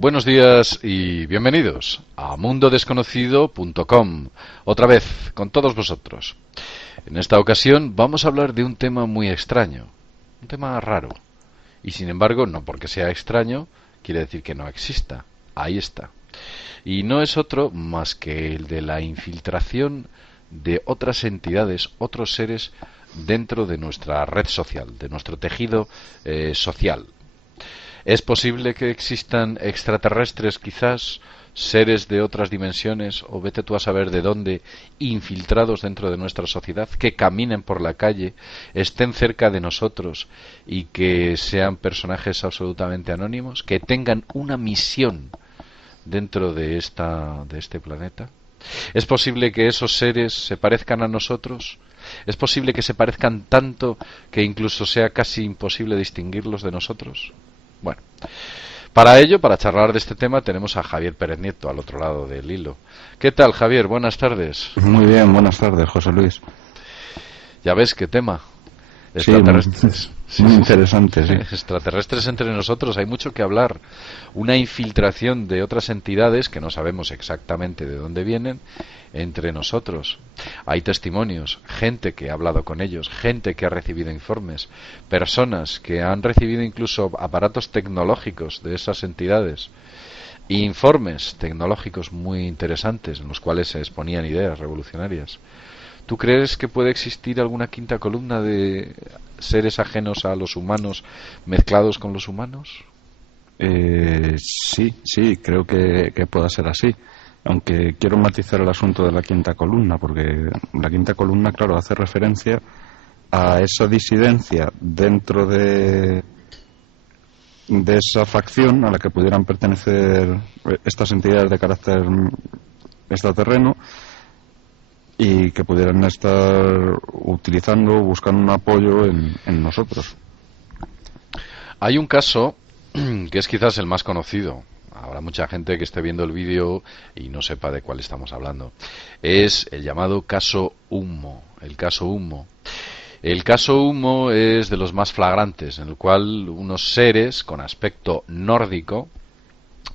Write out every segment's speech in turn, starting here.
Buenos días y bienvenidos a mundodesconocido.com, otra vez con todos vosotros. En esta ocasión vamos a hablar de un tema muy extraño, un tema raro, y sin embargo, no porque sea extraño, quiere decir que no exista, ahí está. Y no es otro más que el de la infiltración de otras entidades, otros seres dentro de nuestra red social, de nuestro tejido social. ¿Es posible que existan extraterrestres, quizás, seres de otras dimensiones, o vete tú a saber de dónde, infiltrados dentro de nuestra sociedad, que caminen por la calle, estén cerca de nosotros y que sean personajes absolutamente anónimos, que tengan una misión dentro de este planeta? ¿Es posible que esos seres se parezcan a nosotros? ¿Es posible que se parezcan tanto que incluso sea casi imposible distinguirlos de nosotros? Bueno, para ello, para charlar de este tema, tenemos a Javier Pérez Nieto al otro lado del hilo. ¿Qué tal, Javier? Buenas tardes. Muy bien, buenas tardes, José Luis. Ya ves qué tema. Extraterrestres. Sí, muy interesante, sí. Extraterrestres entre nosotros, hay mucho que hablar. Una infiltración de otras entidades que no sabemos exactamente de dónde vienen entre nosotros. Hay testimonios, gente que ha hablado con ellos, gente que ha recibido informes, personas que han recibido incluso aparatos tecnológicos de esas entidades, informes tecnológicos muy interesantes en los cuales se exponían ideas revolucionarias. ¿Tú crees que puede existir alguna quinta columna de seres ajenos a los humanos mezclados con los humanos? Sí, creo que pueda ser así. Aunque quiero matizar el asunto de la quinta columna, porque la quinta columna, claro, hace referencia a esa disidencia dentro de esa facción a la que pudieran pertenecer estas entidades de carácter extraterreno, y que pudieran estar utilizando, buscando un apoyo en nosotros. Hay un caso que es quizás el más conocido. Habrá mucha gente que esté viendo el vídeo y no sepa de cuál estamos hablando. Es el llamado caso Humo. El caso Humo. El caso Humo es de los más flagrantes, en el cual unos seres con aspecto nórdico,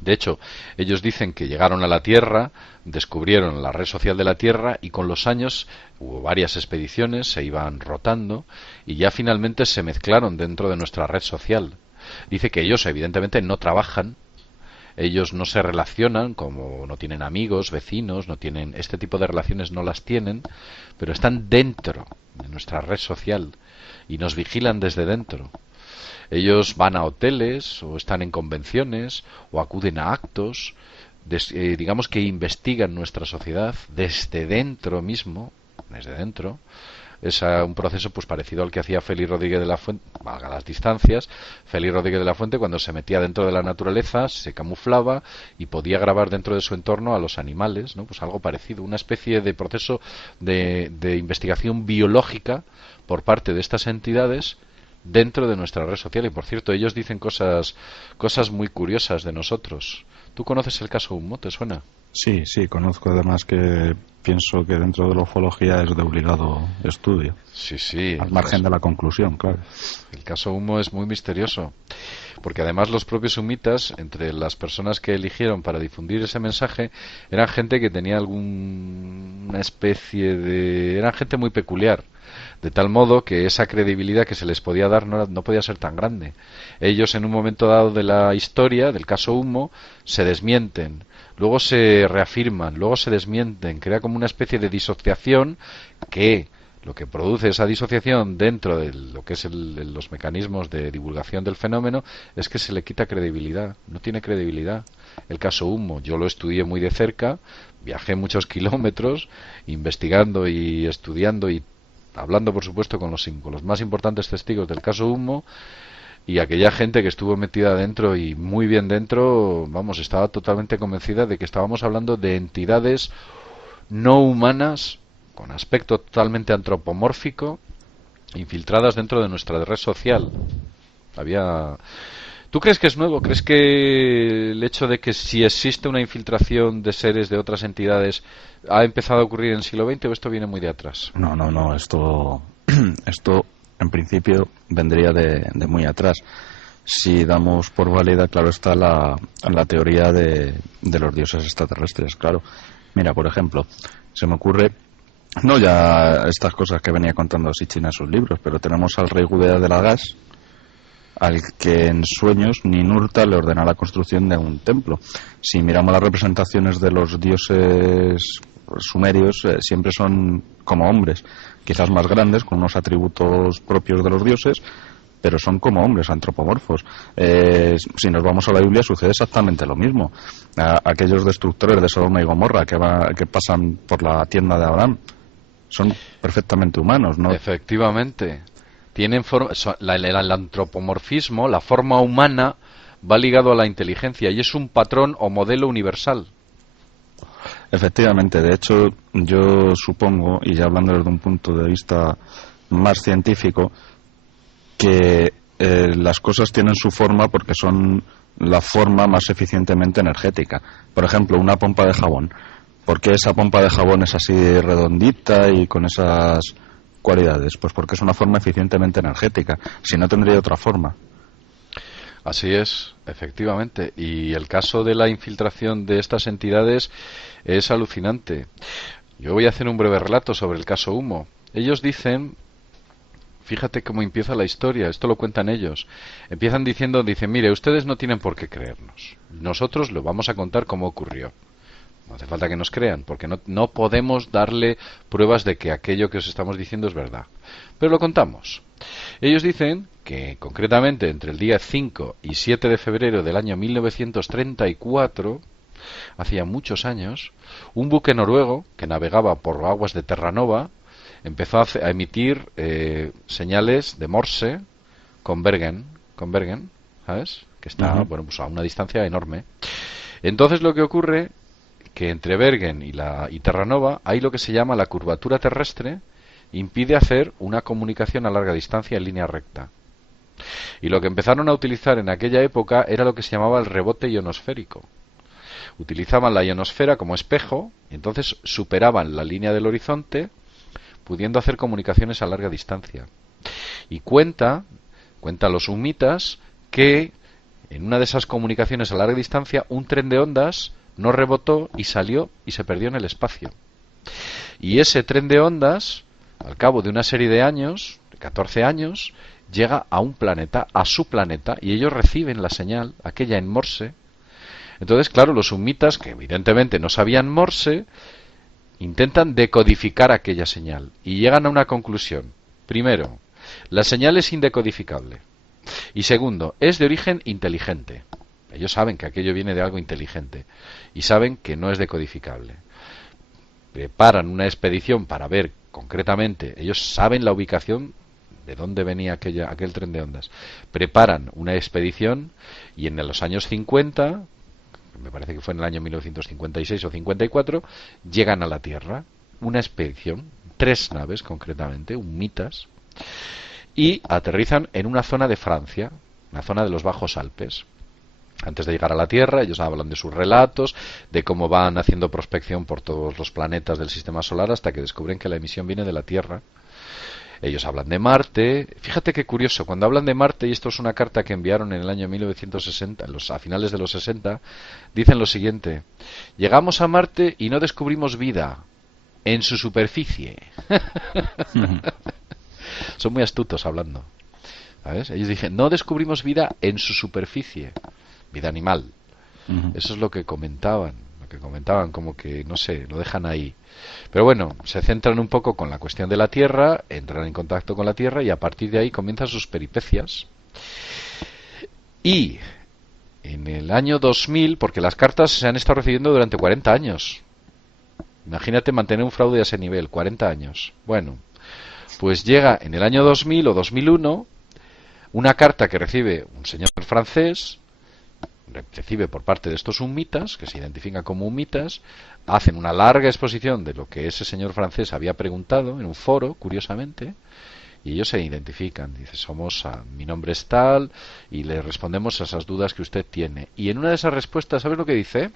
de hecho, ellos dicen que llegaron a la Tierra, descubrieron la red social de la Tierra y con los años hubo varias expediciones, se iban rotando y ya finalmente se mezclaron dentro de nuestra red social. Dice que ellos evidentemente no trabajan, ellos no se relacionan, como no tienen amigos, vecinos, no tienen este tipo de relaciones, no las tienen, pero están dentro de nuestra red social y nos vigilan desde dentro. Ellos van a hoteles o están en convenciones o acuden a actos, digamos que investigan nuestra sociedad desde dentro mismo, desde dentro. Es un proceso pues parecido al que hacía Félix Rodríguez de la Fuente, valga las distancias. Félix Rodríguez de la Fuente, cuando se metía dentro de la naturaleza, se camuflaba y podía grabar dentro de su entorno a los animales, ¿no? Pues algo parecido, una especie de proceso de investigación biológica por parte de estas entidades dentro de nuestra red social. Y por cierto, ellos dicen cosas muy curiosas de nosotros. ¿Tú conoces el caso Humo? ¿Te suena? Sí, conozco, además que pienso que dentro de la ufología es de obligado estudio. Sí. Al margen de la conclusión, claro. El caso Humo es muy misterioso, porque además los propios humitas, entre las personas que eligieron para difundir ese mensaje, eran gente que tenía alguna especie de... eran gente muy peculiar, de tal modo que esa credibilidad que se les podía dar no podía ser tan grande. Ellos, en un momento dado de la historia, del caso Humo, se desmienten, luego se reafirman, luego se desmienten, crea como una especie de disociación que lo que produce esa disociación dentro de lo que es los mecanismos de divulgación del fenómeno es que se le quita credibilidad, no tiene credibilidad. El caso Humo, yo lo estudié muy de cerca, viajé muchos kilómetros investigando y estudiando y hablando, por supuesto, con los más importantes testigos del caso Humo, y aquella gente que estuvo metida dentro y muy bien dentro, vamos, estaba totalmente convencida de que estábamos hablando de entidades no humanas con aspecto totalmente antropomórfico, infiltradas dentro de nuestra red social. ¿Tú crees que es nuevo? ¿Crees que el hecho de que si existe una infiltración de seres de otras entidades ha empezado a ocurrir en el siglo XX o esto viene muy de atrás? No, esto en principio vendría de muy atrás. si damos por válida, claro está, la teoría de los dioses extraterrestres, claro. Mira, por ejemplo, se me ocurre, no ya estas cosas que venía contando Sitchin en sus libros, pero tenemos al rey Gudea de Lagash, al que en sueños Ninurta le ordena la construcción de un templo. Si miramos las representaciones de los dioses sumerios, siempre son como hombres, quizás más grandes, con unos atributos propios de los dioses, pero son como hombres, antropomorfos. Si nos vamos a la Biblia sucede exactamente lo mismo. Aquellos destructores de Sodoma y Gomorra que pasan por la tienda de Abraham son perfectamente humanos, ¿no? Efectivamente. Tienen el antropomorfismo, la forma humana, va ligado a la inteligencia y es un patrón o modelo universal. Efectivamente, de hecho, yo supongo, y ya hablando desde un punto de vista más científico, que las cosas tienen su forma porque son la forma más eficientemente energética. Por ejemplo, una pompa de jabón. ¿Por qué esa pompa de jabón es así redondita y con esas cualidades? Pues porque es una forma eficientemente energética. Si no, tendría otra forma. Así es, efectivamente. Y el caso de la infiltración de estas entidades es alucinante. Yo voy a hacer un breve relato sobre el caso Humo. Ellos dicen, fíjate cómo empieza la historia, esto lo cuentan ellos. Empiezan dicen, mire, ustedes no tienen por qué creernos. Nosotros lo vamos a contar cómo ocurrió. No hace falta que nos crean, porque no podemos darle pruebas de que aquello que os estamos diciendo es verdad. Pero lo contamos. Ellos dicen que, concretamente, entre el día 5 y 7 de febrero del año 1934, hacía muchos años, un buque noruego que navegaba por aguas de Terranova empezó a emitir señales de Morse con Bergen, ¿sabes? Que está, bueno, pues a una distancia enorme. Entonces lo que ocurre que entre Bergen y Terranova hay lo que se llama la curvatura terrestre, impide hacer una comunicación a larga distancia en línea recta. Y lo que empezaron a utilizar en aquella época era lo que se llamaba el rebote ionosférico. Utilizaban la ionosfera como espejo y entonces superaban la línea del horizonte, pudiendo hacer comunicaciones a larga distancia. Y cuenta los humitas que en una de esas comunicaciones a larga distancia un tren de ondas no rebotó y salió y se perdió en el espacio. Y ese tren de ondas, al cabo de una serie de años, de 14 años, llega a un planeta, a su planeta, y ellos reciben la señal, aquella en Morse. Entonces, claro, los humitas, que evidentemente no sabían Morse, intentan decodificar aquella señal y llegan a una conclusión. Primero, la señal es indecodificable. Y segundo, es de origen inteligente. Ellos saben que aquello viene de algo inteligente y saben que no es decodificable. Preparan una expedición para ver concretamente, ellos saben la ubicación de dónde venía aquel tren de ondas. Preparan una expedición y en los años 50, me parece que fue en el año 1956 o 54, llegan a la Tierra. Una expedición, 3 naves concretamente, humitas, y aterrizan en una zona de Francia, una zona de los Bajos Alpes. Antes de llegar a la Tierra, ellos hablan de sus relatos, de cómo van haciendo prospección por todos los planetas del Sistema Solar hasta que descubren que la emisión viene de la Tierra. Ellos hablan de Marte. Fíjate qué curioso, cuando hablan de Marte, y esto es una carta que enviaron en el año 1960, a finales de los 60, dicen lo siguiente: llegamos a Marte y no descubrimos vida en su superficie. Son muy astutos hablando, ¿sabes? Ellos dicen, no descubrimos vida en su superficie, vida animal. Eso es lo que comentaban, como que, no sé, lo dejan ahí. Pero bueno, se centran un poco con la cuestión de la Tierra, entran en contacto con la Tierra y a partir de ahí comienzan sus peripecias. Y en el año 2000, porque las cartas se han estado recibiendo durante 40 años. Imagínate mantener un fraude a ese nivel, 40 años. Bueno, pues llega en el año 2000 o 2001 una carta que recibe un señor francés, recibe por parte de estos humitas, que se identifican como humitas, hacen una larga exposición de lo que ese señor francés había preguntado en un foro, curiosamente, y ellos se identifican. Dice, mi nombre es tal, y le respondemos a esas dudas que usted tiene. Y en una de esas respuestas, ¿sabes lo que dice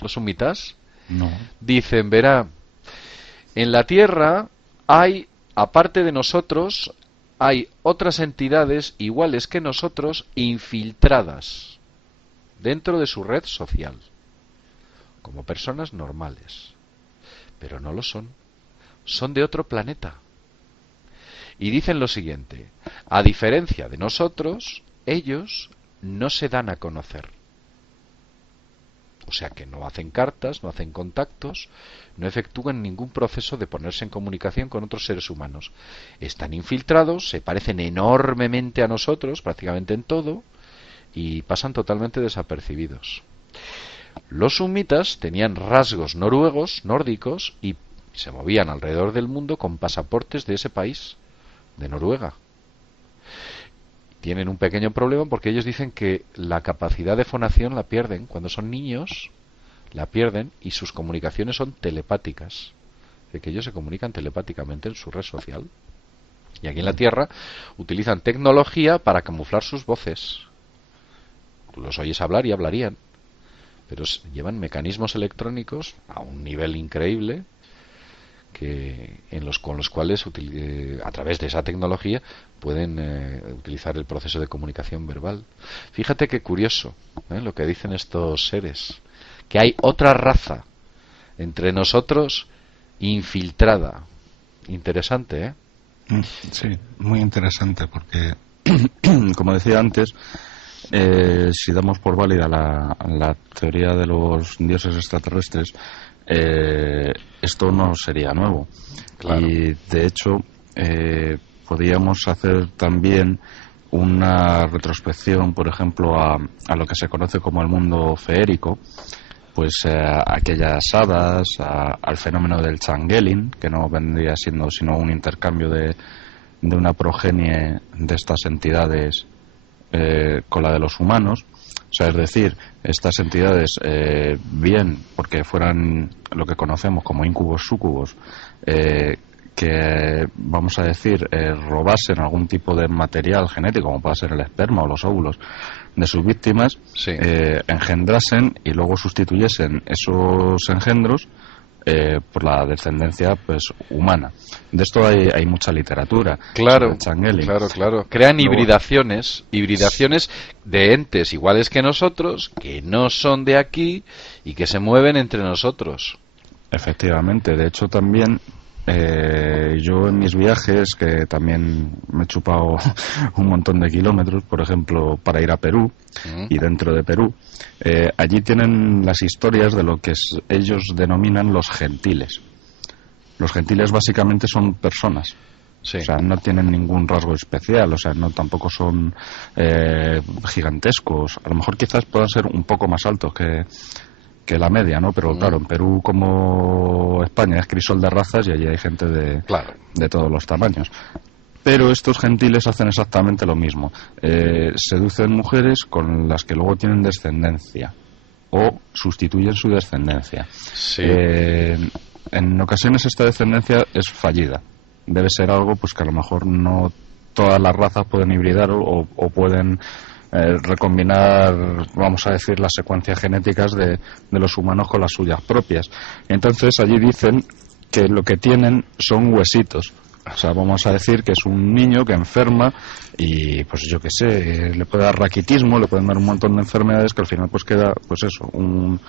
los humitas? No. Dicen, verá, en la Tierra hay, aparte de nosotros, hay otras entidades iguales que nosotros infiltradas dentro de su red social, como personas normales, pero no lo son, son de otro planeta. Y dicen lo siguiente: a diferencia de nosotros, ellos no se dan a conocer. O sea que no hacen cartas, no hacen contactos, no efectúan ningún proceso de ponerse en comunicación con otros seres humanos. Están infiltrados, se parecen enormemente a nosotros, prácticamente en todo, y pasan totalmente desapercibidos. Los sumitas tenían rasgos noruegos, nórdicos, y se movían alrededor del mundo con pasaportes de ese país, de Noruega. Tienen un pequeño problema porque ellos dicen que la capacidad de fonación la pierden cuando son niños, la pierden, y sus comunicaciones son telepáticas, de que ellos se comunican telepáticamente en su red social. Y aquí en la Tierra utilizan tecnología para camuflar sus voces. Tú los oyes hablar y hablarían, pero llevan mecanismos electrónicos a un nivel increíble, con los cuales a través de esa tecnología pueden utilizar el proceso de comunicación verbal. Fíjate qué curioso lo que dicen estos seres, que hay otra raza entre nosotros infiltrada. Interesante, ¿eh? Sí, muy interesante, porque como decía antes, si damos por válida la teoría de los dioses extraterrestres, esto no sería nuevo. Claro. Y de hecho podríamos hacer también una retrospección, por ejemplo, a lo que se conoce como el mundo feérico, pues aquellas hadas, al fenómeno del changeling, que no vendría siendo sino un intercambio de una progenie de estas entidades con la de los humanos. O sea, es decir, estas entidades, bien porque fueran lo que conocemos como incubos, súcubos, que, vamos a decir, robasen algún tipo de material genético, como pueda ser el esperma o los óvulos de sus víctimas, sí, engendrasen y luego sustituyesen esos engendros por la descendencia pues humana. De esto hay mucha literatura. Claro, claro. Crean hibridaciones de entes iguales que nosotros, que no son de aquí y que se mueven entre nosotros. Efectivamente. De hecho, también yo en mis viajes, que también me he chupado un montón de kilómetros, por ejemplo, para ir a Perú, y dentro de Perú, allí tienen las historias de lo que ellos denominan los gentiles. Los gentiles básicamente son personas. Sí. O sea, no tienen ningún rasgo especial, o sea, no tampoco son gigantescos. A lo mejor quizás puedan ser un poco más altos que la media, ¿no? Pero claro, en Perú, como España, es crisol de razas y allí hay gente de todos los tamaños. Pero estos gentiles hacen exactamente lo mismo. Seducen mujeres con las que luego tienen descendencia o sustituyen su descendencia. Sí. En ocasiones esta descendencia es fallida. Debe ser algo pues que a lo mejor no todas las razas pueden hibridar o pueden recombinar, vamos a decir, las secuencias genéticas de los humanos con las suyas propias. Entonces allí dicen que lo que tienen son huesitos. O sea, vamos a decir que es un niño que enferma y, pues yo qué sé, le puede dar raquitismo, le pueden dar un montón de enfermedades que al final pues queda, pues eso, un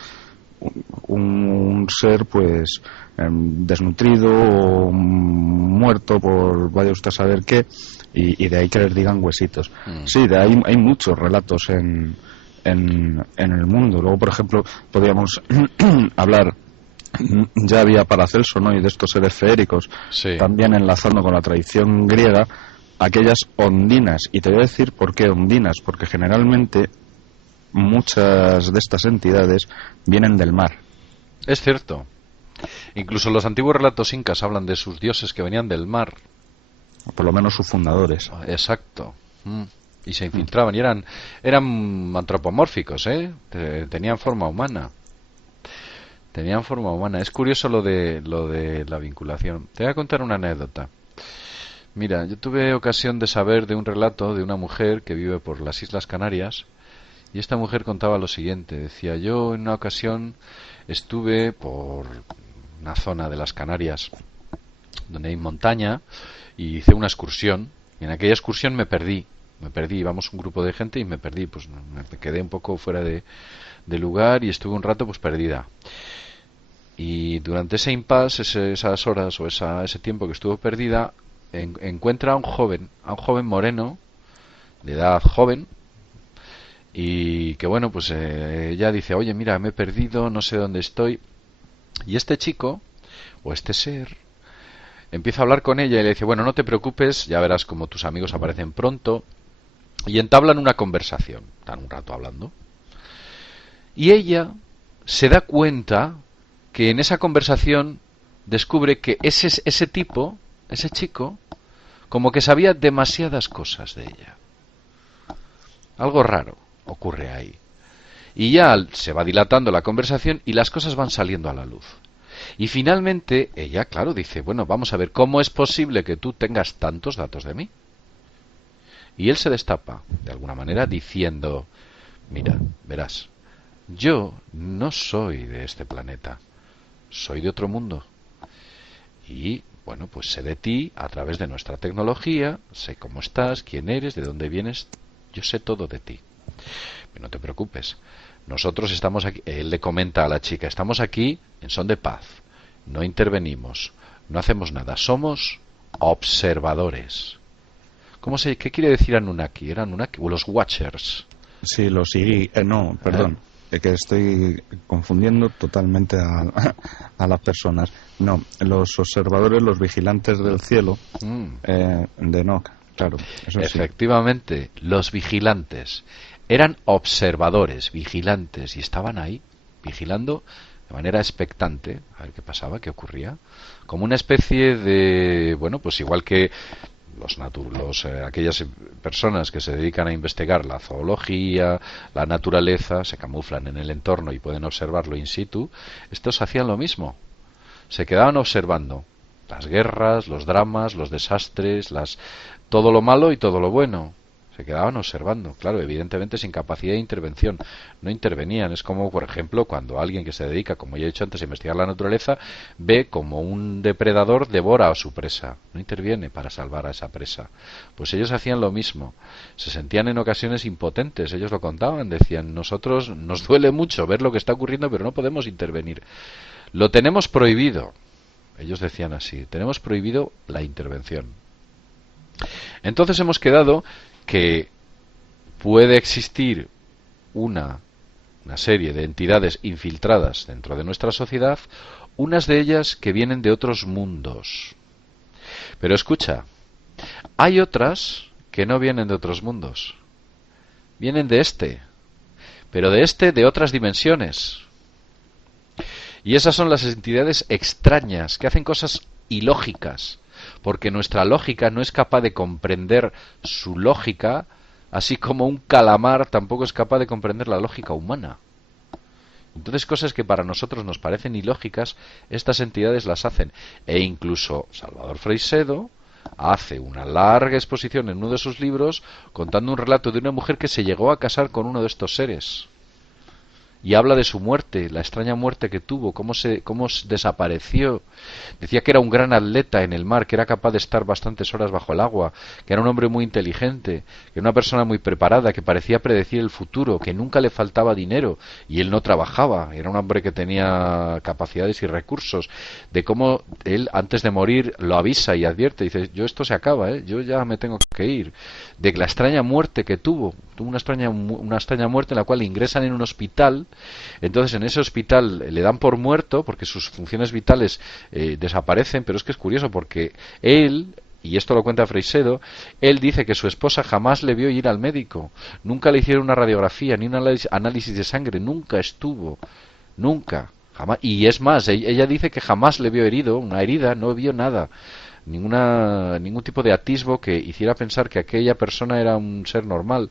ser pues desnutrido o muerto por vaya usted a saber qué, y de ahí que les digan huesitos. Sí, de ahí hay muchos relatos en el mundo. Luego, por ejemplo, podríamos hablar, ya había Paracelso, ¿no?, y de estos seres feéricos, sí, también enlazando con la tradición griega, aquellas ondinas. Y te voy a decir por qué ondinas, porque generalmente muchas de estas entidades vienen del mar. Es cierto. Incluso los antiguos relatos incas hablan de sus dioses que venían del mar. O por lo menos sus fundadores. Exacto. Y se infiltraban y eran antropomórficos, ¿eh? Tenían forma humana. Es curioso lo de la vinculación. Te voy a contar una anécdota. Mira, yo tuve ocasión de saber de un relato de una mujer que vive por las Islas Canarias. Y esta mujer contaba lo siguiente. Decía: yo en una ocasión estuve por una zona de las Canarias donde hay montaña y hice una excursión Y en aquella excursión me perdí, íbamos un grupo de gente y me perdí, pues me quedé un poco fuera de lugar y estuve un rato pues perdida. Y durante ese impasse, esas horas o ese tiempo que estuvo perdida, encuentra a un joven moreno, de edad joven, y que bueno, pues ella dice, oye, mira, me he perdido, no sé dónde estoy. Y este chico, o este ser, empieza a hablar con ella y le dice, bueno, no te preocupes, ya verás como tus amigos aparecen pronto. Y entablan una conversación, están un rato hablando. Y ella se da cuenta que en esa conversación descubre que ese tipo, ese chico, como que sabía demasiadas cosas de ella. Algo raro ocurre ahí. Y ya se va dilatando la conversación y las cosas van saliendo a la luz. Y finalmente ella, claro, dice, bueno, vamos a ver, ¿cómo es posible que tú tengas tantos datos de mí? Y él se destapa, de alguna manera, diciendo, mira, verás, yo no soy de este planeta, soy de otro mundo. Y, bueno, pues sé de ti a través de nuestra tecnología, sé cómo estás, quién eres, de dónde vienes, yo sé todo de ti. Pero no te preocupes, nosotros estamos aquí, él le comenta a la chica, estamos aquí en son de paz, no intervenimos, no hacemos nada, somos observadores. ¿Qué quiere decir Anunnaki? ¿Era Anunnaki? O los Watchers. Sí, los Iri... no, perdón. Es que estoy confundiendo totalmente a las personas. No, los observadores, los vigilantes del cielo de Enoch, claro. Eso efectivamente, sí. Los vigilantes eran observadores, vigilantes, y estaban ahí, vigilando de manera expectante, a ver qué pasaba, qué ocurría. Como una especie de... Bueno, pues igual que aquellas personas que se dedican a investigar la zoología, la naturaleza, se camuflan en el entorno y pueden observarlo in situ, estos hacían lo mismo. Se quedaban observando las guerras, los dramas, los desastres, todo lo malo y todo lo bueno. Se quedaban observando, claro, evidentemente sin capacidad de intervención. No intervenían. Es como, por ejemplo, cuando alguien que se dedica, como ya he dicho antes, a investigar la naturaleza, ve como un depredador devora a su presa. No interviene para salvar a esa presa. Pues ellos hacían lo mismo. Se sentían en ocasiones impotentes. Ellos lo contaban, decían, nosotros nos duele mucho ver lo que está ocurriendo, pero no podemos intervenir. Lo tenemos prohibido. Ellos decían así, tenemos prohibido la intervención. Entonces hemos quedado que puede existir una serie de entidades infiltradas dentro de nuestra sociedad, unas de ellas que vienen de otros mundos. Pero escucha, hay otras que no vienen de otros mundos. Vienen de pero de otras dimensiones. Y esas son las entidades extrañas que hacen cosas ilógicas, porque nuestra lógica no es capaz de comprender su lógica, así como un calamar tampoco es capaz de comprender la lógica humana. Entonces, cosas que para nosotros nos parecen ilógicas, estas entidades las hacen. E incluso Salvador Freixedo hace una larga exposición en uno de sus libros contando un relato de una mujer que se llegó a casar con uno de estos seres. Y habla de su muerte, la extraña muerte que tuvo, cómo desapareció. Decía que era un gran atleta en el mar, que era capaz de estar bastantes horas bajo el agua, que era un hombre muy inteligente, que era una persona muy preparada, que parecía predecir el futuro, que nunca le faltaba dinero y él no trabajaba. Era un hombre que tenía capacidades y recursos. De cómo él, antes de morir, lo avisa y advierte, dice, esto se acaba, yo ya me tengo que ir. De la extraña muerte que tuvo una extraña muerte en la cual le ingresan en un hospital. Entonces en ese hospital le dan por muerto porque sus funciones vitales desaparecen, pero es que es curioso porque él, y esto lo cuenta Freixedo, él dice que su esposa jamás le vio ir al médico, nunca le hicieron una radiografía ni un análisis de sangre, nunca estuvo, nunca, jamás. Y es más, ella dice que jamás le vio herido, una herida, no vio nada, ningún tipo de atisbo que hiciera pensar que aquella persona era un ser normal.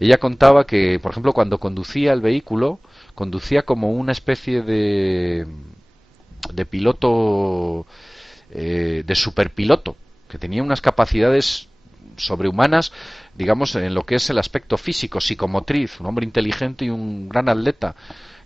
Ella contaba que, por ejemplo, cuando conducía el vehículo, conducía como una especie de piloto, de superpiloto, que tenía unas capacidades sobrehumanas, digamos, en lo que es el aspecto físico, psicomotriz, un hombre inteligente y un gran atleta.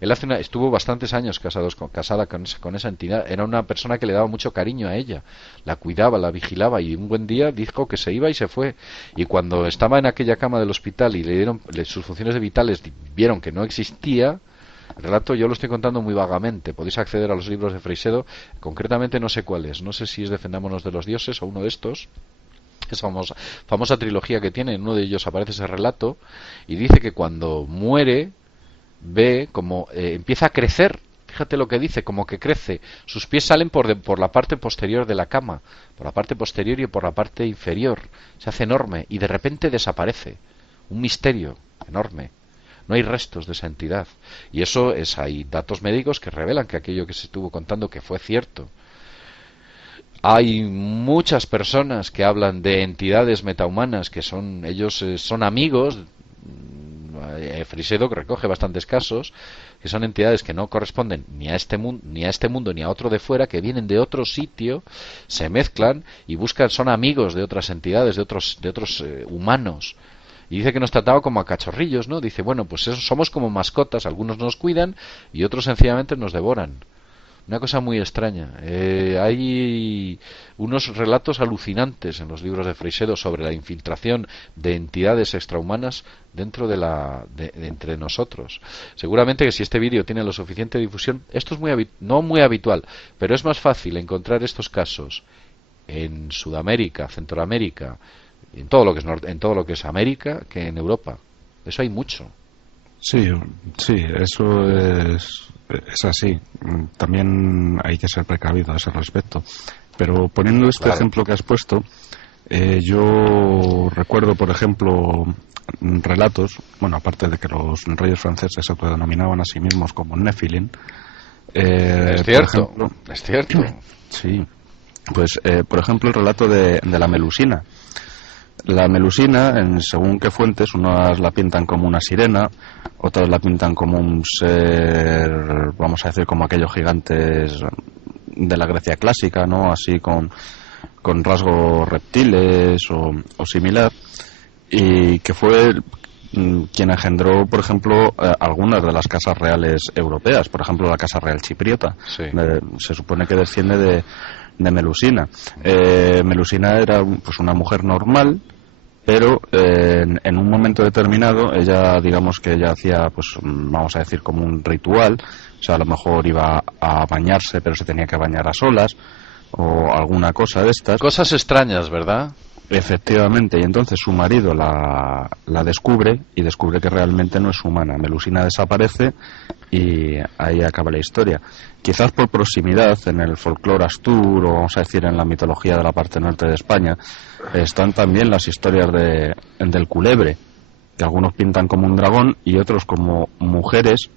Él estuvo bastantes años casada con esa entidad. Era una persona que le daba mucho cariño a ella, la cuidaba, la vigilaba, y un buen día dijo que se iba y se fue. Y cuando estaba en aquella cama del hospital y le dieron sus funciones vitales, vieron que no existía. El relato yo lo estoy contando muy vagamente. Podéis acceder a los libros de Freixedo. Concretamente no sé cuál es. No sé si es Defendámonos de los dioses o uno de estos. Esa famosa trilogía que tiene. En uno de ellos aparece ese relato y dice que cuando muere ve como empieza a crecer. Fíjate lo que dice, como que crece. Sus pies salen por la parte posterior de la cama, por la parte posterior y por la parte inferior. Se hace enorme y de repente desaparece. Un misterio enorme. No hay restos de esa entidad. Y eso hay datos médicos que revelan que aquello que se estuvo contando que fue cierto. Hay muchas personas que hablan de entidades metahumanas que ellos son amigos. Freixedo recoge bastantes casos que son entidades que no corresponden ni a este mundo ni a otro de fuera, que vienen de otro sitio, se mezclan y son amigos de otras entidades, de otros humanos. Y dice que nos trataba como a cachorrillos, ¿no? Dice, bueno, pues somos como mascotas, algunos nos cuidan y otros sencillamente nos devoran. Una cosa muy extraña. Hay unos relatos alucinantes en los libros de Freixedo sobre la infiltración de entidades extrahumanas dentro de entre nosotros. Seguramente que si este vídeo tiene lo suficiente difusión, esto es no muy habitual, pero es más fácil encontrar estos casos en Sudamérica, Centroamérica, en todo lo que es América, que en Europa. Eso hay mucho. Sí, eso es así. También hay que ser precavido a ese respecto. Pero poniendo este ejemplo que has puesto, yo recuerdo, por ejemplo, relatos, bueno, aparte de que los reyes franceses se autodenominaban a sí mismos como Nephilim. Es cierto, es cierto. Sí, pues, por ejemplo, el relato de la Melusina. La Melusina, según qué fuentes, unas la pintan como una sirena, otras la pintan como un ser, vamos a decir, como aquellos gigantes de la Grecia clásica, ¿no? Así con rasgos reptiles o similar, y que fue quien engendró, por ejemplo, algunas de las casas reales europeas, por ejemplo, la Casa Real Chipriota. Sí. Se supone que desciende de Melusina. Melusina era pues una mujer normal, pero en un momento determinado ella, digamos que ella hacía, pues vamos a decir, como un ritual. O sea, a lo mejor iba a bañarse, pero se tenía que bañar a solas o alguna cosa de estas. Cosas extrañas, ¿verdad? Efectivamente, y entonces su marido la descubre y descubre que realmente no es humana. Melusina desaparece y ahí acaba la historia. Quizás por proximidad, en el folclore astur, o vamos a decir en la mitología de la parte norte de España, están también las historias del culebre, que algunos pintan como un dragón y otros como mujeres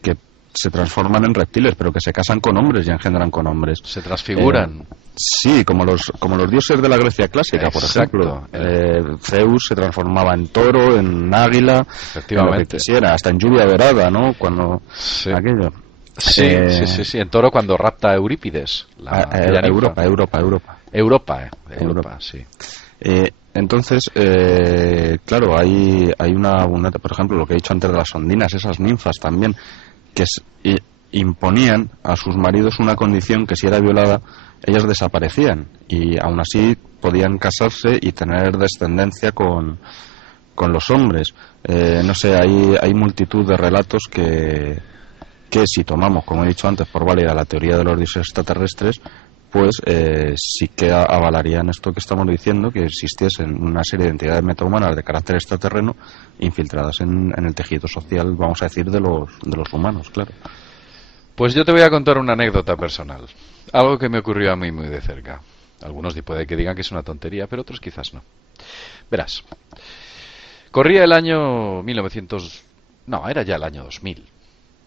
que se transforman en reptiles, pero que se casan con hombres y engendran con hombres. Se transfiguran. Sí, como los dioses de la Grecia clásica. Exacto. Por ejemplo. Zeus se transformaba en toro, en águila, efectivamente, en lo que quisiera, hasta en lluvia dorada, ¿no? Cuando sí. Aquello. Sí, sí, en toro cuando rapta a Eurípides. Europa, sí. Entonces, claro, hay una, por ejemplo, lo que he dicho antes de las ondinas, esas ninfas también, que imponían a sus maridos una condición que si era violada, ellas desaparecían y aún así podían casarse y tener descendencia con los hombres. No sé, hay multitud de relatos que si tomamos, como he dicho antes, por válida la teoría de los dioses extraterrestres, pues sí que avalarían esto que estamos diciendo, que existiesen una serie de entidades metahumanas de carácter extraterreno infiltradas en el tejido social, vamos a decir, de los humanos, claro. Pues yo te voy a contar una anécdota personal, algo que me ocurrió a mí muy de cerca. Algunos puede que digan que es una tontería, pero otros quizás no. Verás, corría el año 1900, no, era ya el año 2000.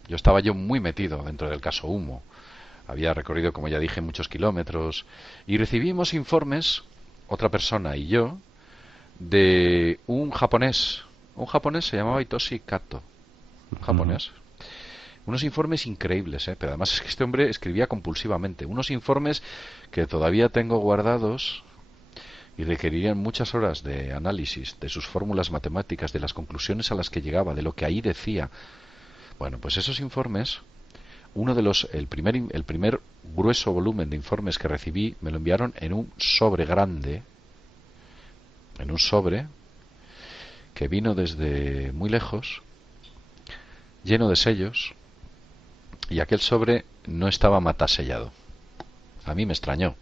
Yo estaba muy metido dentro del caso Humo. Había recorrido, como ya dije, muchos kilómetros y recibimos informes, otra persona y yo, de un japonés. Un japonés se llamaba Hitoshi Kato. Un japonés. Unos informes increíbles, pero además es que este hombre escribía compulsivamente. Unos informes que todavía tengo guardados, y requerirían muchas horas de análisis de sus fórmulas matemáticas, de las conclusiones a las que llegaba, de lo que ahí decía. Bueno, pues esos informes, el primer grueso volumen de informes que recibí, me lo enviaron en un sobre grande, en un sobre que vino desde muy lejos, lleno de sellos, y aquel sobre no estaba matasellado. A mí me extrañó.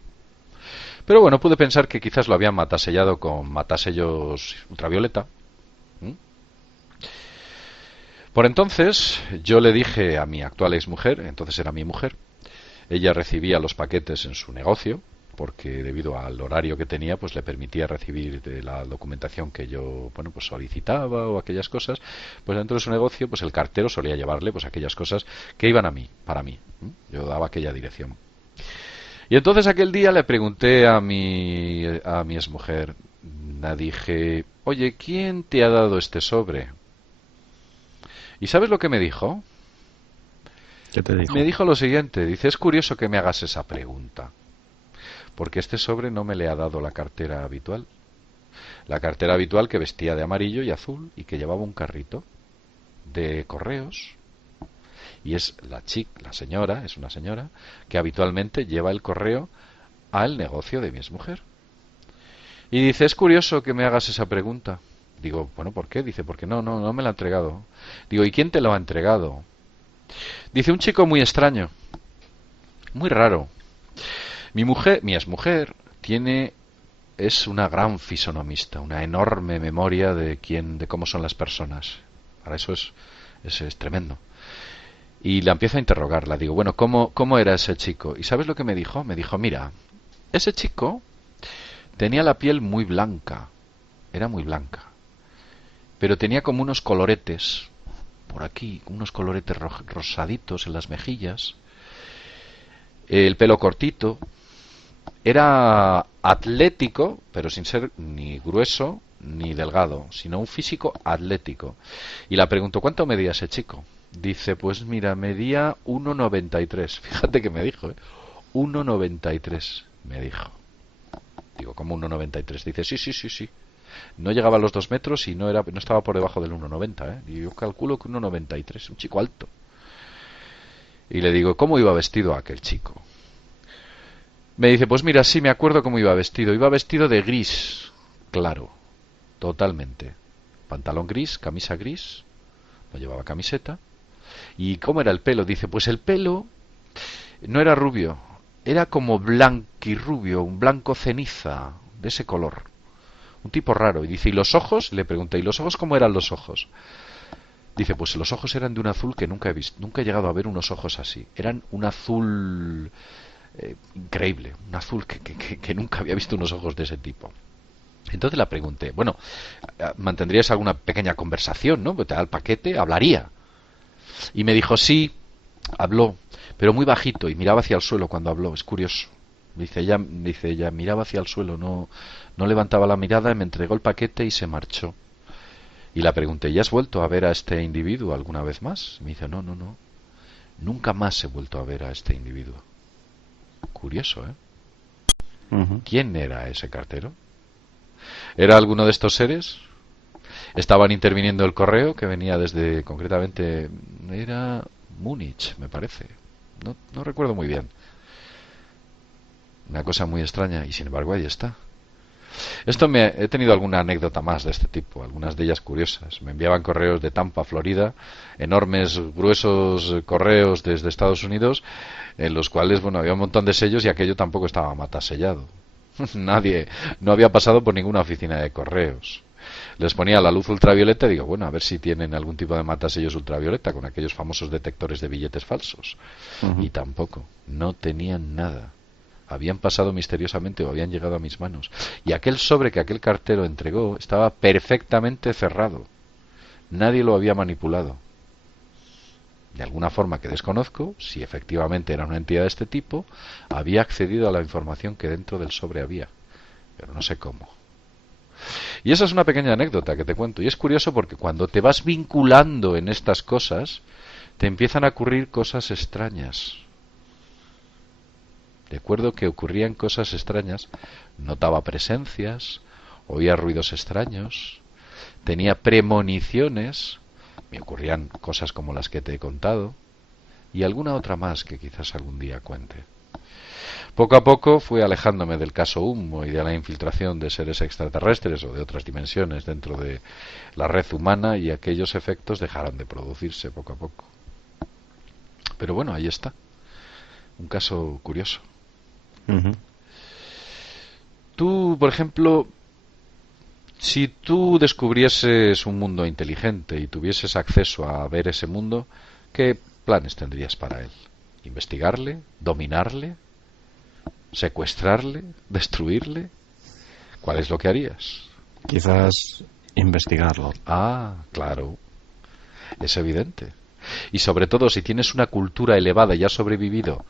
Pero bueno, pude pensar que quizás lo habían matasellado con matasellos ultravioleta. Por entonces, yo le dije a mi actual exmujer, entonces era mi mujer, ella recibía los paquetes en su negocio, porque debido al horario que tenía, pues le permitía recibir de la documentación que yo, bueno, pues solicitaba o aquellas cosas, pues dentro de su negocio, pues el cartero solía llevarle pues aquellas cosas que iban a mí, para mí. Yo daba aquella dirección. Y entonces aquel día le pregunté a mi exmujer, le dije, oye, ¿quién te ha dado este sobre? ¿Y sabes lo que me dijo? ¿Qué te dijo? Me dijo lo siguiente, dice, es curioso que me hagas esa pregunta, porque este sobre no me le ha dado la cartera habitual. La cartera habitual que vestía de amarillo y azul y que llevaba un carrito de correos. Y es la señora, es una señora que habitualmente lleva el correo al negocio de mi exmujer. Y dice, es curioso que me hagas esa pregunta. Digo, bueno, ¿por qué? Dice, porque no me la ha entregado. Digo, ¿y quién te lo ha entregado? Dice, un chico muy extraño, muy raro. Mi exmujer es una gran fisonomista, una enorme memoria de cómo son las personas. Para eso es tremendo. Y la empiezo a interrogar, la digo, bueno, ¿cómo era ese chico? ¿Y sabes lo que me dijo? Me dijo, mira, ese chico tenía la piel muy blanca, era muy blanca, pero tenía como unos coloretes, por aquí, unos coloretes rosaditos en las mejillas, el pelo cortito, era atlético, pero sin ser ni grueso ni delgado, sino un físico atlético. Y la pregunto, ¿cuánto medía ese chico? Dice, pues mira, medía 1,93. Fíjate que me dijo, 1,93 me dijo. Digo, ¿cómo 1,93? Dice, sí. No llegaba a los 2 metros y no estaba por debajo del 1,90, Y yo calculo que 1,93, un chico alto. Y le digo, ¿cómo iba vestido aquel chico? Me dice, pues mira, sí, me acuerdo cómo iba vestido. Iba vestido de gris, claro, totalmente. Pantalón gris, camisa gris, no llevaba camiseta. ¿Y cómo era el pelo? Dice, pues el pelo no era rubio, era como blanquirrubio, un blanco ceniza, de ese color. Un tipo raro. Y dice, ¿y los ojos? Le pregunté, ¿y los ojos cómo eran los ojos? Dice, pues los ojos eran de un azul que nunca he visto, nunca he llegado a ver unos ojos así. Eran un azul increíble, un azul que nunca había visto unos ojos de ese tipo. Entonces la pregunté, bueno, ¿mantendrías alguna pequeña conversación, no? Pues te da el paquete, hablaría. Y me dijo, sí, habló, pero muy bajito y miraba hacia el suelo cuando habló, es curioso. Dice ella miraba hacia el suelo, no levantaba la mirada, me entregó el paquete y se marchó. Y la pregunté, ¿ya has vuelto a ver a este individuo alguna vez más? Y me dice, no, nunca más he vuelto a ver a este individuo. Curioso, ¿eh? Uh-huh. ¿Quién era ese cartero? ¿Era alguno de estos seres? Estaban interviniendo el correo que venía desde, concretamente, era Múnich, me parece. No recuerdo muy bien. Una cosa muy extraña y sin embargo ahí está. He tenido alguna anécdota más de este tipo, algunas de ellas curiosas. Me enviaban correos de Tampa, Florida, enormes, gruesos correos desde Estados Unidos, en los cuales, bueno, había un montón de sellos y aquello tampoco estaba matasellado. Nadie, no había pasado por ninguna oficina de correos. Les ponía la luz ultravioleta y digo, bueno, a ver si tienen algún tipo de matasellos ultravioleta con aquellos famosos detectores de billetes falsos. Uh-huh. Y tampoco, no tenían nada. Habían pasado misteriosamente o habían llegado a mis manos. Y aquel sobre que aquel cartero entregó estaba perfectamente cerrado. Nadie lo había manipulado. De alguna forma que desconozco, si efectivamente era una entidad de este tipo, había accedido a la información que dentro del sobre había. Pero no sé cómo. Y esa es una pequeña anécdota que te cuento. Y es curioso porque cuando te vas vinculando en estas cosas, te empiezan a ocurrir cosas extrañas. Recuerdo que ocurrían cosas extrañas, notaba presencias, oía ruidos extraños, tenía premoniciones, me ocurrían cosas como las que te he contado, y alguna otra más que quizás algún día cuente. Poco a poco fui alejándome del caso Humo y de la infiltración de seres extraterrestres o de otras dimensiones dentro de la red humana, y aquellos efectos dejaron de producirse poco a poco. Pero bueno, ahí está. Un caso curioso. Ujú. Tú, por ejemplo, si tú descubrieses un mundo inteligente y tuvieses acceso a ver ese mundo, ¿qué planes tendrías para él? ¿Investigarle? ¿Dominarle? ¿Secuestrarle? ¿Destruirle? ¿Cuál es lo que harías? Quizás investigarlo. Ah, claro. Es evidente. Y sobre todo, si tienes una cultura elevada y has sobrevivido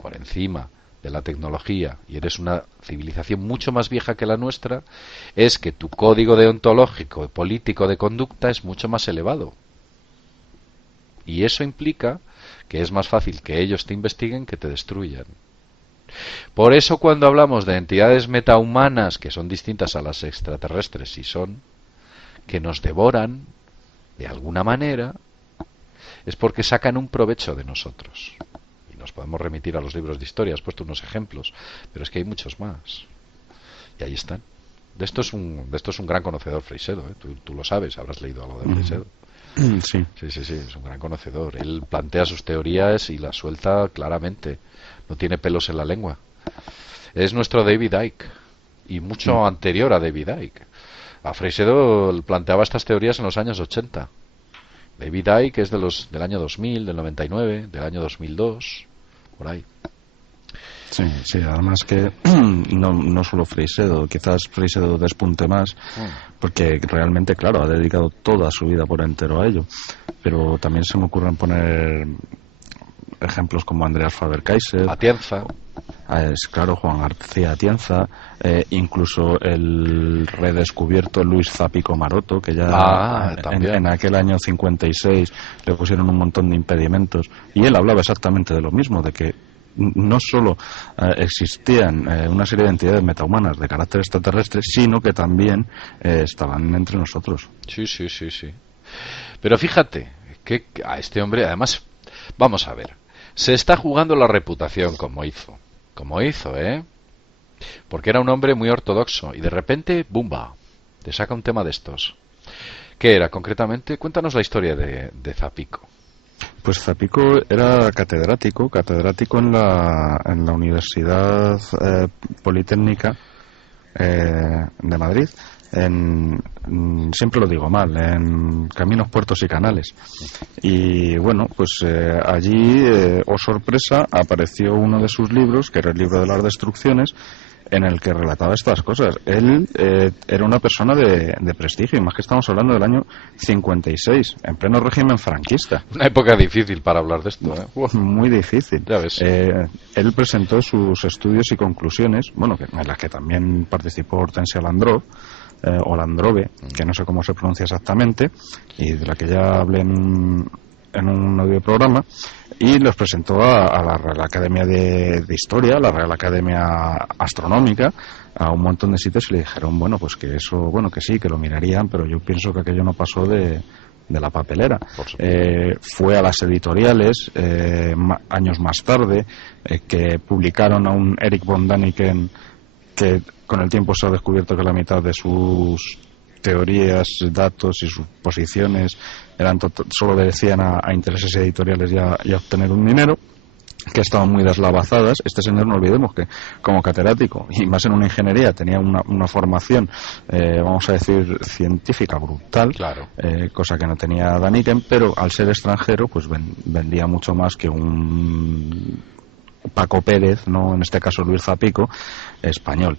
por encima de la tecnología y eres una civilización mucho más vieja que la nuestra, es que tu código deontológico y político de conducta es mucho más elevado. Y eso implica que es más fácil que ellos te investiguen que te destruyan. Por eso cuando hablamos de entidades metahumanas que son distintas a las extraterrestres, y son, que nos devoran de alguna manera, es porque sacan un provecho de nosotros. Y nos podemos remitir a los libros de historia, has puesto unos ejemplos, pero es que hay muchos más. Y ahí están. De esto es un gran conocedor Freixedo, ¿eh? Tú lo sabes, habrás leído algo de Freixedo. Sí. Sí, es un gran conocedor. Él plantea sus teorías y las suelta claramente. No tiene pelos en la lengua. Es nuestro David Icke, y mucho anterior a David Icke. A Freixedo planteaba estas teorías en los años 80. David Icke es del año 2000, del 99, del año 2002, por ahí. Sí, además que no solo Freixedo, quizás Freixedo despunte más, porque realmente, claro, ha dedicado toda su vida por entero a ello. Pero también se me ocurren poner ejemplos como Andreas Faber-Kaiser, Atienza. Es claro, Juan García Atienza, incluso el redescubierto Luis Zapico Maroto, que ya en aquel año 56 le pusieron un montón de impedimentos, y él hablaba exactamente de lo mismo, de que no solo existían una serie de entidades metahumanas de carácter extraterrestre, sino que también estaban entre nosotros. Sí. Pero fíjate que a este hombre, además, vamos a ver, se está jugando la reputación como hizo, porque era un hombre muy ortodoxo y de repente, ¡bumba!, te saca un tema de estos. ¿Qué era concretamente? Cuéntanos la historia de Zapico. Pues Zapico era catedrático en la Universidad Politécnica de Madrid, siempre lo digo mal, en Caminos, Puertos y Canales. Y bueno, pues allí, oh sorpresa, apareció uno de sus libros, que era el libro de las destrucciones, en el que relataba estas cosas. Él era una persona de prestigio, y más que estamos hablando del año 56, en pleno régimen franquista. Una época difícil para hablar de esto, ¿eh? Muy difícil. Ya ves. Él presentó sus estudios y conclusiones, bueno, en las que también participó Hortensia Landrov, o Landrove, que no sé cómo se pronuncia exactamente, y de la que ya hablé en un audio programa, y los presentó a la Real Academia de Historia, a la Real Academia Astronómica, a un montón de sitios, y le dijeron, bueno, pues que eso, bueno, que sí, que lo mirarían, pero yo pienso que aquello no pasó de la papelera. Fue a las editoriales años más tarde, que publicaron a un Eric von Daniken, que con el tiempo se ha descubierto que la mitad de sus teorías, datos y sus posiciones solo obedecían a intereses editoriales y a obtener un dinero, que estaban muy deslavazadas. Este señor, no olvidemos que como catedrático, y más en una ingeniería, tenía una formación, vamos a decir, científica brutal, claro. Cosa que no tenía Daniken, pero al ser extranjero pues vendía mucho más que un Paco Pérez, no, en este caso Luis Zapico, español.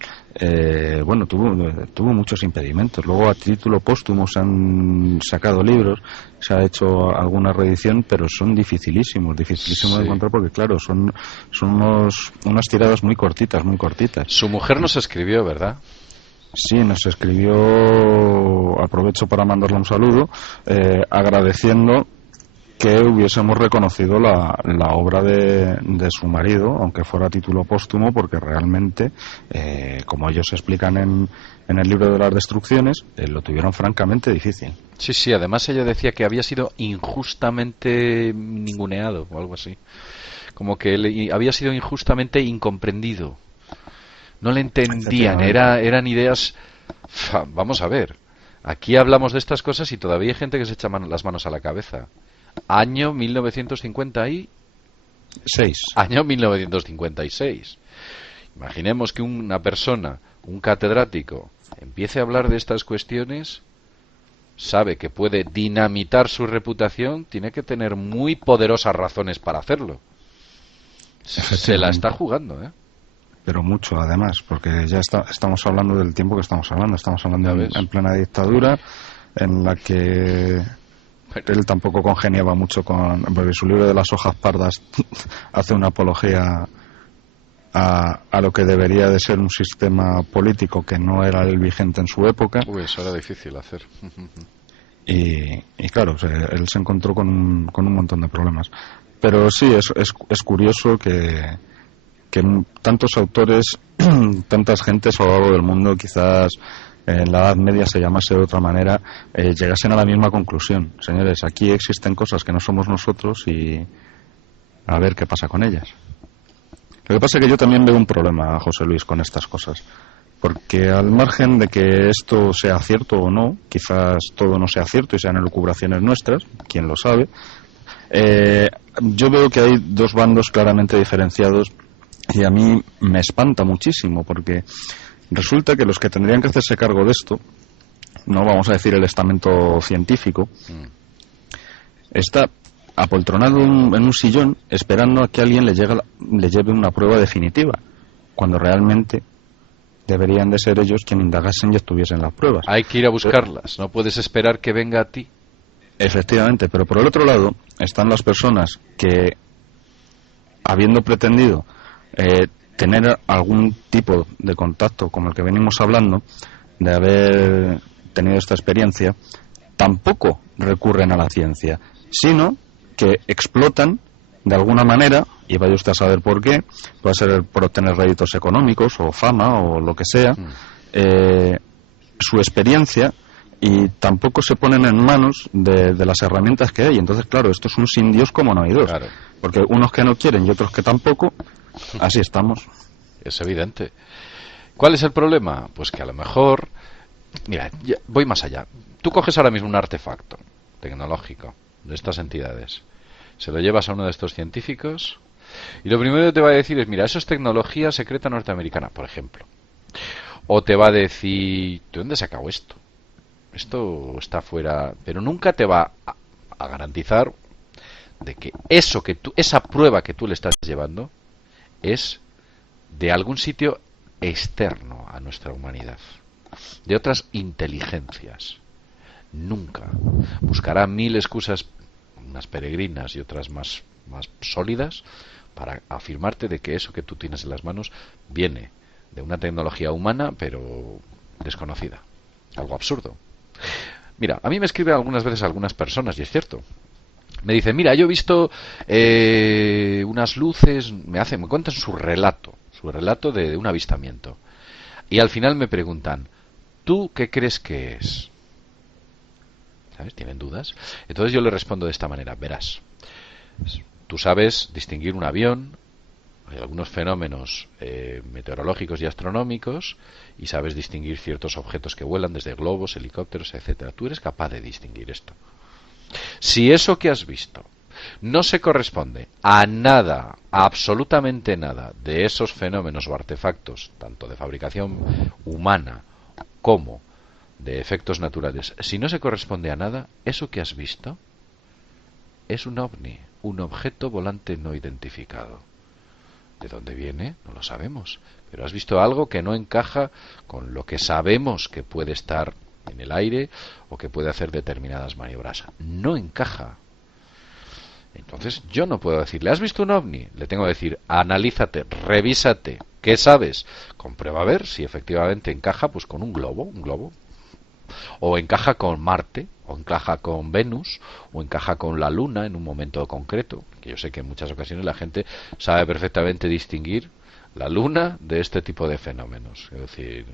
Bueno, tuvo muchos impedimentos. Luego, a título póstumo, se han sacado libros, se ha hecho alguna reedición, pero son dificilísimos de encontrar, porque claro, son unas tiradas muy cortitas. Su mujer nos escribió, ¿verdad? Sí, nos escribió, aprovecho para mandarle un saludo, agradeciendo que hubiésemos reconocido la obra de su marido, aunque fuera a título póstumo, porque realmente, como ellos explican en el libro de las destrucciones, lo tuvieron francamente difícil. Sí, sí, además ella decía que había sido injustamente ninguneado o algo así. Como que había sido injustamente incomprendido. No le entendían, eran ideas... Vamos a ver, aquí hablamos de estas cosas y todavía hay gente que se echa las manos a la cabeza. Año 1956. Año 1956. Imaginemos que una persona, un catedrático, empiece a hablar de estas cuestiones, sabe que puede dinamitar su reputación, tiene que tener muy poderosas razones para hacerlo. Se la está jugando, ¿eh? Pero mucho, además, porque ya estamos hablando del tiempo que estamos hablando en plena dictadura, en la que él tampoco congeniaba mucho porque su libro de las hojas pardas hace una apología a lo que debería de ser un sistema político que no era el vigente en su época. Eso era difícil hacer. Y claro, él se encontró con un montón de problemas. Pero sí, es curioso que tantos autores, tantas gentes a lo largo del mundo, quizás en la Edad Media se llamase de otra manera, llegasen a la misma conclusión. Señores, aquí existen cosas que no somos nosotros y a ver qué pasa con ellas. Lo que pasa es que yo también veo un problema, José Luis, con estas cosas. Porque al margen de que esto sea cierto o no, quizás todo no sea cierto y sean elucubraciones nuestras, quién lo sabe, yo veo que hay dos bandos claramente diferenciados y a mí me espanta muchísimo porque resulta que los que tendrían que hacerse cargo de esto, no vamos a decir el estamento científico, está apoltronado en un sillón esperando a que alguien le lleve una prueba definitiva, cuando realmente deberían de ser ellos quienes indagasen y obtuviesen las pruebas. Hay que ir a buscarlas, no puedes esperar que venga a ti. Efectivamente, pero por el otro lado están las personas que, habiendo pretendido tener algún tipo de contacto como el que venimos hablando, de haber tenido esta experiencia, tampoco recurren a la ciencia, sino que explotan de alguna manera, y vaya usted a saber por qué, puede ser por obtener réditos económicos o fama o lo que sea, su experiencia, y tampoco se ponen en manos de las herramientas que hay. Entonces, claro, esto es un sin Dios como no hay dos. Claro. Porque unos que no quieren y otros que tampoco, así estamos. Es evidente. ¿Cuál es el problema? Pues que a lo mejor... Mira, voy más allá. Tú coges ahora mismo un artefacto tecnológico de estas entidades, se lo llevas a uno de estos científicos y lo primero que te va a decir es, mira, eso es tecnología secreta norteamericana, por ejemplo. O te va a decir, ¿de dónde has sacado esto? Esto está fuera, pero nunca te va a garantizar de que eso que esa prueba que tú le estás llevando es de algún sitio externo a nuestra humanidad, de otras inteligencias. Nunca. Buscará mil excusas, unas peregrinas y otras más sólidas, para afirmarte de que eso que tú tienes en las manos viene de una tecnología humana pero desconocida. Algo absurdo. Mira, a mí me escriben algunas veces algunas personas, y es cierto. Me dicen, mira, yo he visto unas luces, me cuentan su relato de un avistamiento. Y al final me preguntan, ¿tú qué crees que es? ¿Sabes? ¿Tienen dudas? Entonces yo le respondo de esta manera, verás, tú sabes distinguir un avión, hay algunos fenómenos meteorológicos y astronómicos, y sabes distinguir ciertos objetos que vuelan, desde globos, helicópteros, etcétera. Tú eres capaz de distinguir esto. Si eso que has visto no se corresponde a nada, a absolutamente nada, de esos fenómenos o artefactos, tanto de fabricación humana como de efectos naturales, si no se corresponde a nada, eso que has visto es un ovni, un objeto volante no identificado. ¿De dónde viene? No lo sabemos. Pero has visto algo que no encaja con lo que sabemos que puede estar en el aire o que puede hacer determinadas maniobras. No encaja. Entonces yo no puedo decirle, ¿has visto un ovni? Le tengo que decir, analízate, revísate. ¿Qué sabes? Comprueba a ver si efectivamente encaja pues con un globo. O encaja con Marte, o encaja con Venus, o encaja con la Luna en un momento concreto. Que yo sé que en muchas ocasiones la gente sabe perfectamente distinguir la Luna de este tipo de fenómenos. Es decir,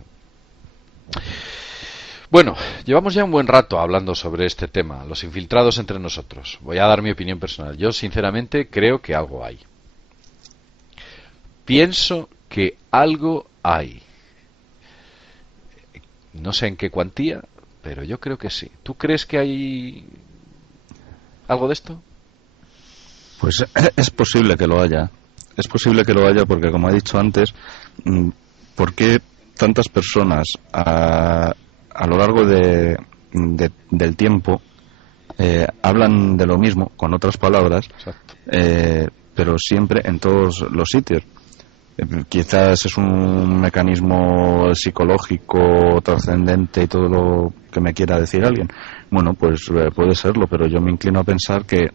bueno, llevamos ya un buen rato hablando sobre este tema, los infiltrados entre nosotros. Voy a dar mi opinión personal. Yo, sinceramente, creo que algo hay. Pienso que algo hay. No sé en qué cuantía, pero yo creo que sí. ¿Tú crees que hay algo de esto? Pues es posible que lo haya. Es posible que lo haya porque, como he dicho antes, ¿por qué tantas personas a lo largo del tiempo hablan de lo mismo, con otras palabras, pero siempre en todos los sitios? Quizás es un mecanismo psicológico trascendente y todo lo que me quiera decir alguien. Bueno, pues puede serlo, pero yo me inclino a pensar que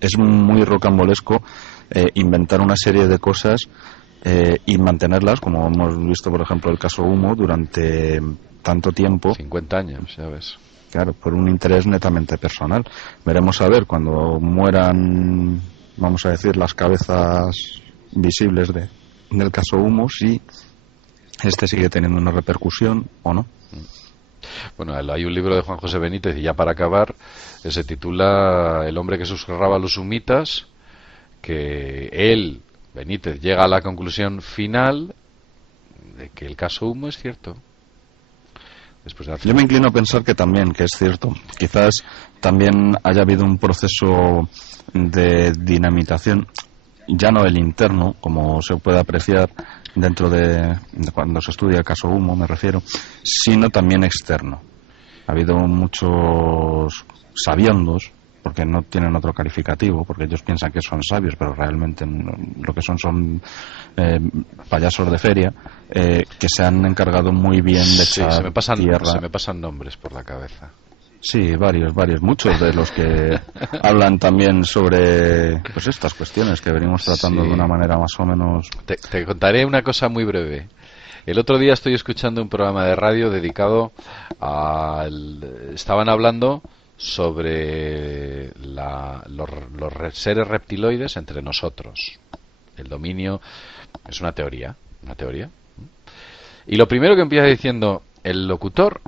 es muy rocambolesco inventar una serie de cosas y mantenerlas, como hemos visto, por ejemplo, el caso Humo, durante tanto tiempo. 50 años, ya ves. Claro, por un interés netamente personal. Veremos a ver cuando mueran, vamos a decir, las cabezas visibles del caso Humo, si este sigue teniendo una repercusión o no. Bueno, hay un libro de Juan José Benítez, y ya para acabar, que se titula El hombre que susurraba a los humitas, que él, Benítez, llega a la conclusión final de que el caso Humo es cierto. Yo me inclino a pensar que también, que es cierto. Quizás también haya habido un proceso de dinamitación, ya no el interno, como se puede apreciar dentro de cuando se estudia el caso Humo, me refiero, sino también externo. Ha habido muchos sabiondos, porque no tienen otro calificativo, porque ellos piensan que son sabios, pero realmente lo que son payasos de feria, que se han encargado muy bien de echar tierra. Se me pasan nombres por la cabeza. Sí, varios, muchos de los que hablan también sobre pues estas cuestiones que venimos tratando de una manera más o menos. Te contaré una cosa muy breve. El otro día estoy escuchando un programa de radio dedicado estaban hablando sobre los seres reptiloides entre nosotros. El dominio es una teoría. Y lo primero que empieza diciendo el locutor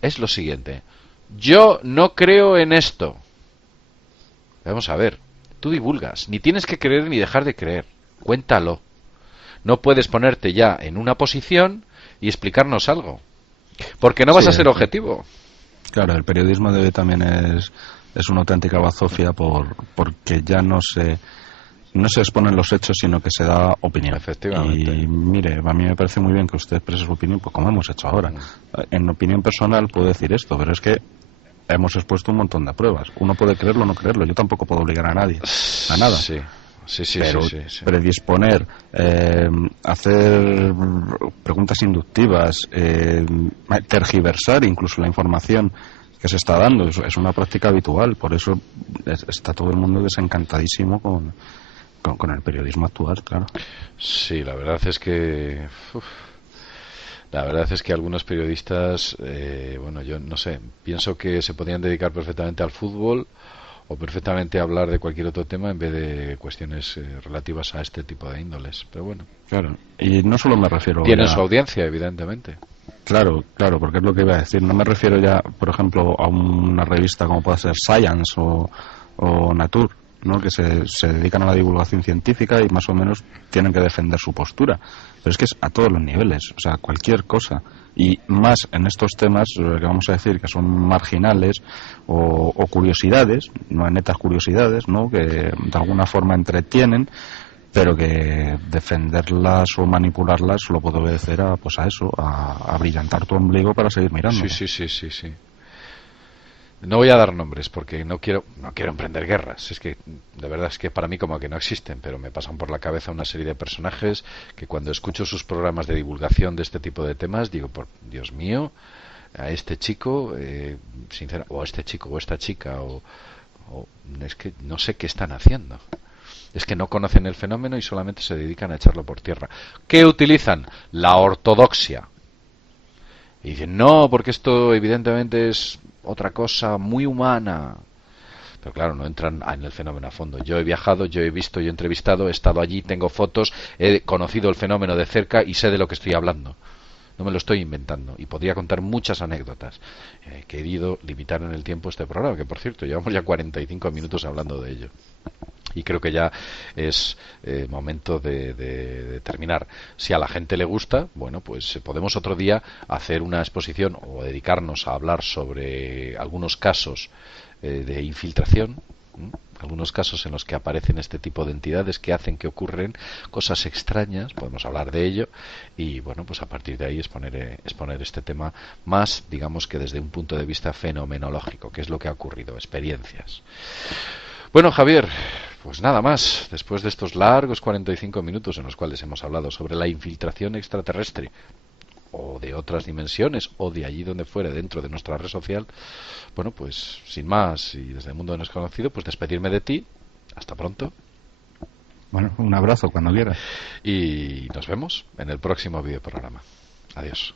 es lo siguiente: yo no creo en esto. Vamos a ver, tú divulgas, ni tienes que creer ni dejar de creer, cuéntalo. No puedes ponerte ya en una posición y explicarnos algo, porque no vas a ser objetivo. Claro, el periodismo de hoy también es una auténtica bazofia porque ya no se exponen los hechos, sino que se da opinión. Efectivamente. Y mire, a mí me parece muy bien que usted exprese su opinión, pues como hemos hecho ahora. En opinión personal puedo decir esto, pero es que hemos expuesto un montón de pruebas. Uno puede creerlo o no creerlo. Yo tampoco puedo obligar a nadie a nada. Sí. Pero predisponer, hacer preguntas inductivas, tergiversar incluso la información que se está dando, es una práctica habitual. Por eso está todo el mundo desencantadísimo con el periodismo actual, claro. Sí, la verdad es que algunos periodistas, bueno, yo no sé, pienso que se podrían dedicar perfectamente al fútbol o perfectamente a hablar de cualquier otro tema en vez de cuestiones relativas a este tipo de índoles. Pero bueno, claro. Y no solo me refiero tienen su audiencia, evidentemente. Claro, porque es lo que iba a decir. No me refiero ya, por ejemplo, a una revista como puede ser Science o Nature, ¿no? Que se dedican a la divulgación científica y más o menos tienen que defender su postura. Pero es que es a todos los niveles, o sea, cualquier cosa. Y más en estos temas que vamos a decir que son marginales o curiosidades, no netas curiosidades, ¿no? Que de alguna forma entretienen, pero que defenderlas o manipularlas lo puedo obedecer a eso, a brillantar tu ombligo para seguir mirando. Sí. No voy a dar nombres porque no quiero emprender guerras. Es que de verdad es que para mí como que no existen, pero me pasan por la cabeza una serie de personajes que cuando escucho sus programas de divulgación de este tipo de temas digo, por Dios mío, a este chico, o a este chico o esta chica, o es que no sé qué están haciendo. Es que no conocen el fenómeno y solamente se dedican a echarlo por tierra. ¿Qué utilizan? La ortodoxia. Y dicen, no, porque esto evidentemente es otra cosa muy humana. Pero claro, no entran en el fenómeno a fondo. Yo he viajado, yo he visto, yo he entrevistado, he estado allí, tengo fotos, he conocido el fenómeno de cerca y sé de lo que estoy hablando. No me lo estoy inventando. Y podría contar muchas anécdotas. He querido limitar en el tiempo este programa, que por cierto, llevamos ya 45 minutos hablando de ello. Y creo que ya es momento de terminar. Si a la gente le gusta, bueno, pues podemos otro día hacer una exposición o dedicarnos a hablar sobre algunos casos de infiltración, algunos casos en los que aparecen este tipo de entidades que hacen que ocurren cosas extrañas. Podemos hablar de ello y bueno, pues a partir de ahí exponer este tema más, digamos que desde un punto de vista fenomenológico, que es lo que ha ocurrido, experiencias. Bueno, Javier, pues nada más, después de estos largos 45 minutos en los cuales hemos hablado sobre la infiltración extraterrestre o de otras dimensiones o de allí donde fuere dentro de nuestra red social, bueno, pues sin más y desde el mundo desconocido, pues despedirme de ti. Hasta pronto. Bueno, un abrazo cuando quieras. Y nos vemos en el próximo videoprograma. Adiós.